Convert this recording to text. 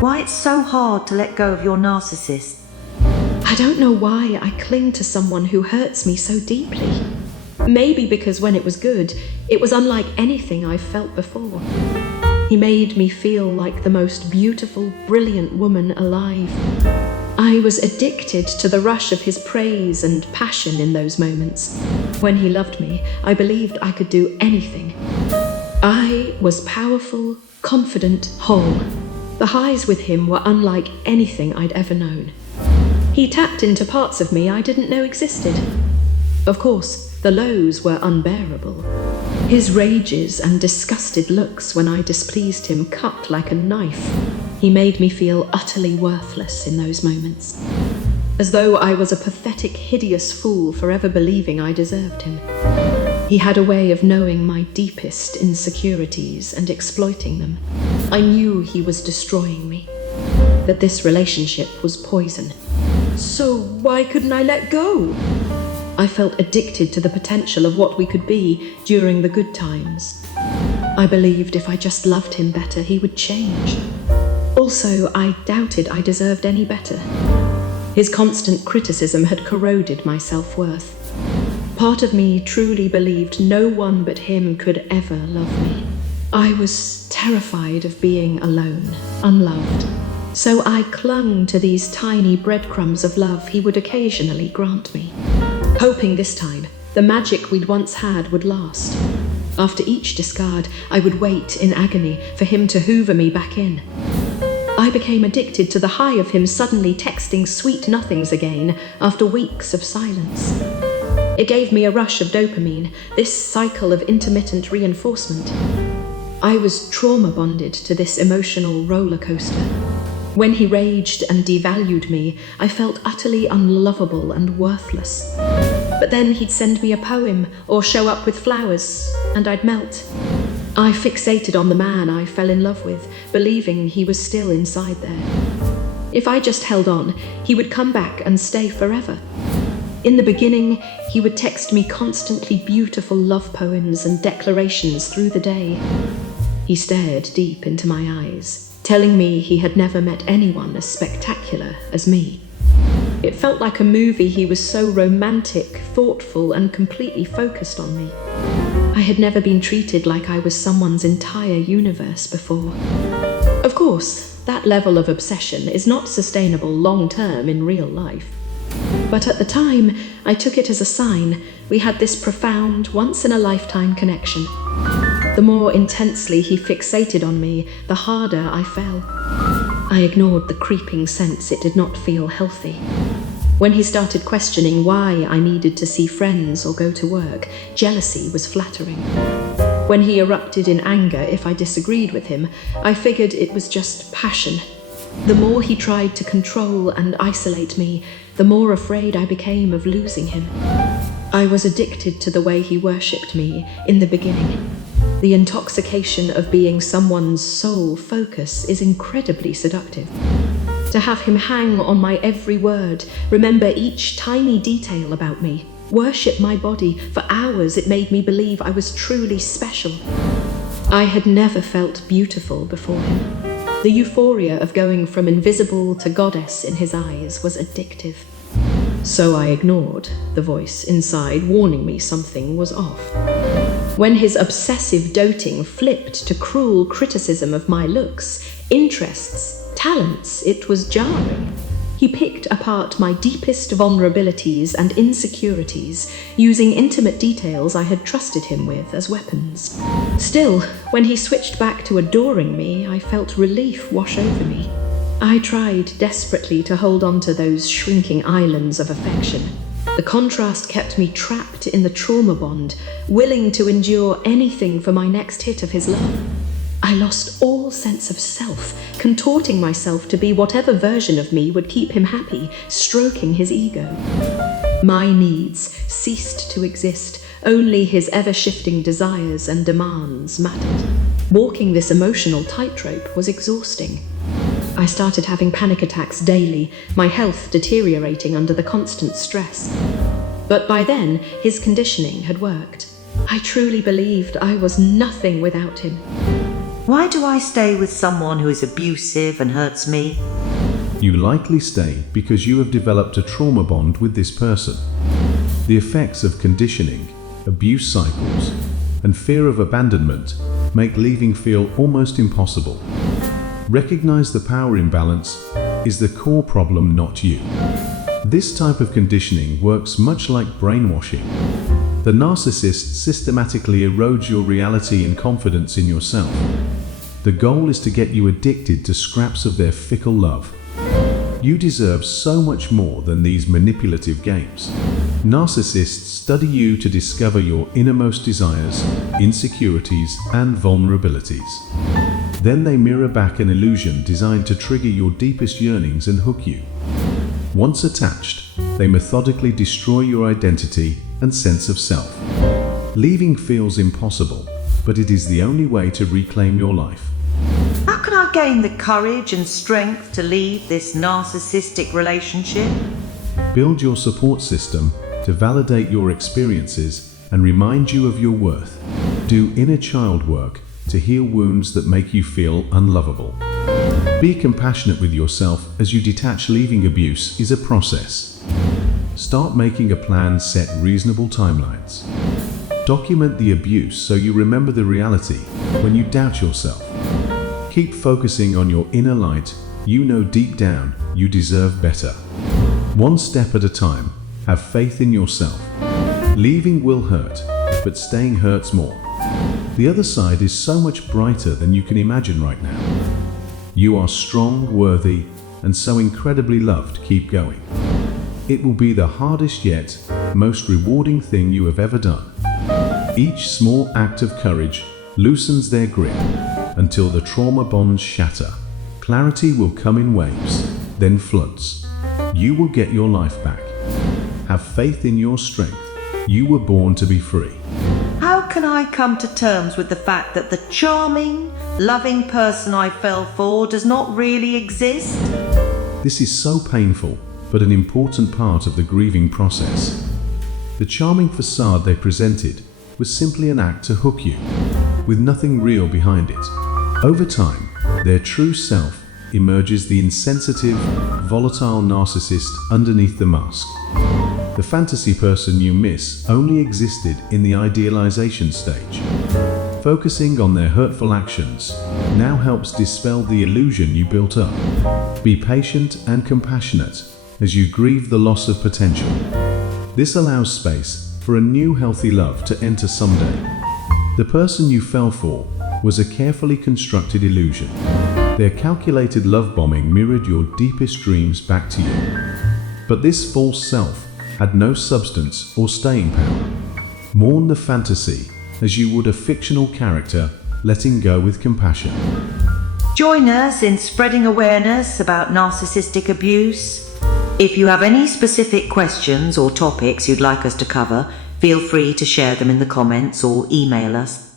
Why it's so hard to let go of your narcissist. I don't know why I cling to someone who hurts me so deeply. Maybe because when it was good, it was unlike anything I've felt before. He made me feel like the most beautiful, brilliant woman alive. I was addicted to the rush of his praise and passion in those moments. When he loved me, I believed I could do anything. I was powerful, confident, whole. The highs with him were unlike anything I'd ever known. He tapped into parts of me I didn't know existed. Of course, the lows were unbearable. His rages and disgusted looks when I displeased him cut like a knife. He made me feel utterly worthless in those moments, as though I was a pathetic, hideous fool forever believing I deserved him. He had a way of knowing my deepest insecurities and exploiting them. I knew he was destroying me, that this relationship was poison. So why couldn't I let go? I felt addicted to the potential of what we could be during the good times. I believed if I just loved him better, he would change. Also, I doubted I deserved any better. His constant criticism had corroded my self-worth. Part of me truly believed no one but him could ever love me. I was terrified of being alone, unloved. So I clung to these tiny breadcrumbs of love he would occasionally grant me, hoping this time the magic we'd once had would last. After each discard, I would wait in agony for him to hoover me back in. I became addicted to the high of him suddenly texting sweet nothings again after weeks of silence. It gave me a rush of dopamine, this cycle of intermittent reinforcement. I was trauma bonded to this emotional roller coaster. When he raged and devalued me, I felt utterly unlovable and worthless. But then he'd send me a poem or show up with flowers, and I'd melt. I fixated on the man I fell in love with, believing he was still inside there. If I just held on, he would come back and stay forever. In the beginning, he would text me constantly beautiful love poems and declarations through the day. He stared deep into my eyes, telling me he had never met anyone as spectacular as me. It felt like a movie. He was so romantic, thoughtful, and completely focused on me. I had never been treated like I was someone's entire universe before. Of course, that level of obsession is not sustainable long-term in real life. But at the time, I took it as a sign we had this profound, once-in-a-lifetime connection. The more intensely he fixated on me, the harder I fell. I ignored the creeping sense it did not feel healthy. When he started questioning why I needed to see friends or go to work, jealousy was flattering. When he erupted in anger if I disagreed with him, I figured it was just passion. The more he tried to control and isolate me, the more afraid I became of losing him. I was addicted to the way he worshipped me in the beginning. The intoxication of being someone's sole focus is incredibly seductive. To have him hang on my every word, remember each tiny detail about me, worship my body for hours, it made me believe I was truly special. I had never felt beautiful before him. The euphoria of going from invisible to goddess in his eyes was addictive. So I ignored the voice inside warning me something was off. When his obsessive doting flipped to cruel criticism of my looks, interests, talents, it was jarring. He picked apart my deepest vulnerabilities and insecurities, using intimate details I had trusted him with as weapons. Still, when he switched back to adoring me, I felt relief wash over me. I tried desperately to hold on to those shrinking islands of affection. The contrast kept me trapped in the trauma bond, willing to endure anything for my next hit of his love. I lost all sense of self, contorting myself to be whatever version of me would keep him happy, stroking his ego. My needs ceased to exist, only his ever-shifting desires and demands mattered. Walking this emotional tightrope was exhausting. I started having panic attacks daily, my health deteriorating under the constant stress. But by then, his conditioning had worked. I truly believed I was nothing without him. Why do I stay with someone who is abusive and hurts me? You likely stay because you have developed a trauma bond with this person. The effects of conditioning, abuse cycles, and fear of abandonment make leaving feel almost impossible. Recognize the power imbalance is the core problem, not you. This type of conditioning works much like brainwashing. The narcissist systematically erodes your reality and confidence in yourself. The goal is to get you addicted to scraps of their fickle love. You deserve so much more than these manipulative games. Narcissists study you to discover your innermost desires, insecurities, and vulnerabilities. Then they mirror back an illusion designed to trigger your deepest yearnings and hook you. Once attached, they methodically destroy your identity and sense of self. Leaving feels impossible, but it is the only way to reclaim your life. How can I gain the courage and strength to leave this narcissistic relationship? Build your support system to validate your experiences and remind you of your worth. Do inner child work to heal wounds that make you feel unlovable. Be compassionate with yourself as you detach. Leaving abuse is a process. Start making a plan, set reasonable timelines. Document the abuse so you remember the reality when you doubt yourself. Keep focusing on your inner light. You know deep down you deserve better. One step at a time, have faith in yourself. Leaving will hurt, but staying hurts more. The other side is so much brighter than you can imagine right now. You are strong, worthy, and so incredibly loved. Keep going. It will be the hardest yet most rewarding thing you have ever done. Each small act of courage loosens their grip until the trauma bonds shatter. Clarity will come in waves, then floods. You will get your life back. Have faith in your strength. You were born to be free. How can I come to terms with the fact that the charming, loving person I fell for does not really exist? This is so painful, but an important part of the grieving process. The charming facade they presented was simply an act to hook you, with nothing real behind it. Over time, their true self emerges, the insensitive, volatile narcissist underneath the mask. The fantasy person you miss only existed in the idealization stage. Focusing on their hurtful actions now helps dispel the illusion you built up. Be patient and compassionate as you grieve the loss of potential. This allows space for a new healthy love to enter someday. The person you fell for was a carefully constructed illusion. Their calculated love bombing mirrored your deepest dreams back to you. But this false self had no substance or staying power. Mourn the fantasy as you would a fictional character, letting go with compassion. Join us in spreading awareness about narcissistic abuse. If you have any specific questions or topics you'd like us to cover, feel free to share them in the comments or email us.